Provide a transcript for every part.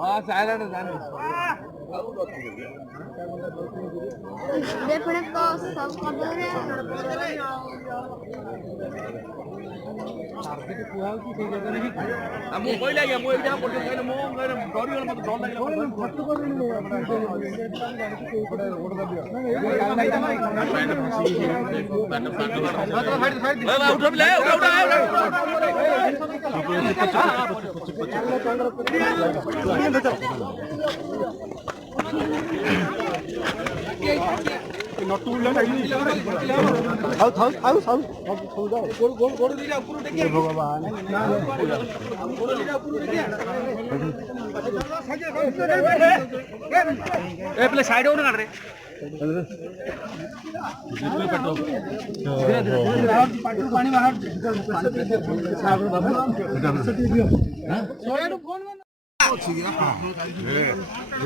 हां साइलेंट जाने देखने तो सब खबर है मार्केट कुआ की ठीक जगह नहीं हम कोई लागिया मो एग्जाम पढ़ के मो डरी गल मत डर लागला फटू कर नहीं रोड दा दियो उठ ले उठ नटू लगा आउ थाउ आउ आउ जाओ गोड़ गोड़ गोड़ दिला ऊपर टेके भगवान गोड़ दिला ऊपर टेके ए प्ले साइड हो ना कर रे पानी बाहर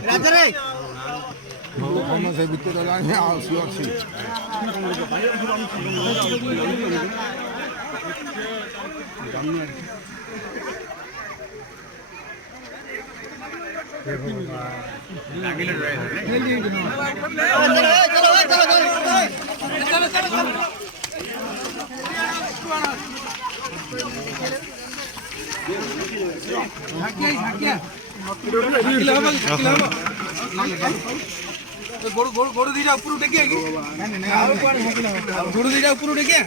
राजा रे हम से भीतर लाने आसी आसी लागिले ड्राइवर चलो चलो गोड़ गोड़ गोड़ दीजा ऊपर उठे आगे गोड़ दीजा ऊपर उठे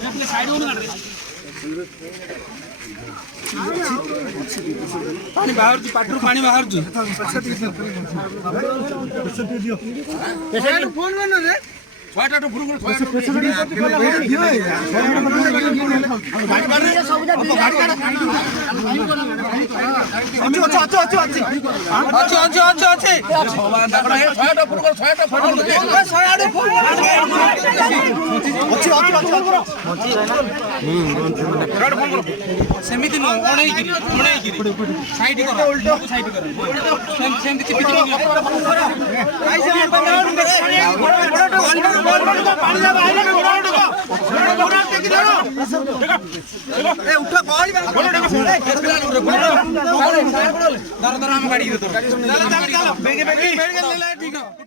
अपने साइड में कर पानी बाहर जी पाटरू पानी बाहर जी फोन करना रे ছয়টা তো ফুরুগুলো ছয়টা ସେମିତି ନୁହଁ ଅଣେଇକିରି ସାଇଡ କର ସାଇଡ କର ସେମିତି ଚିପି ଚିପି उठा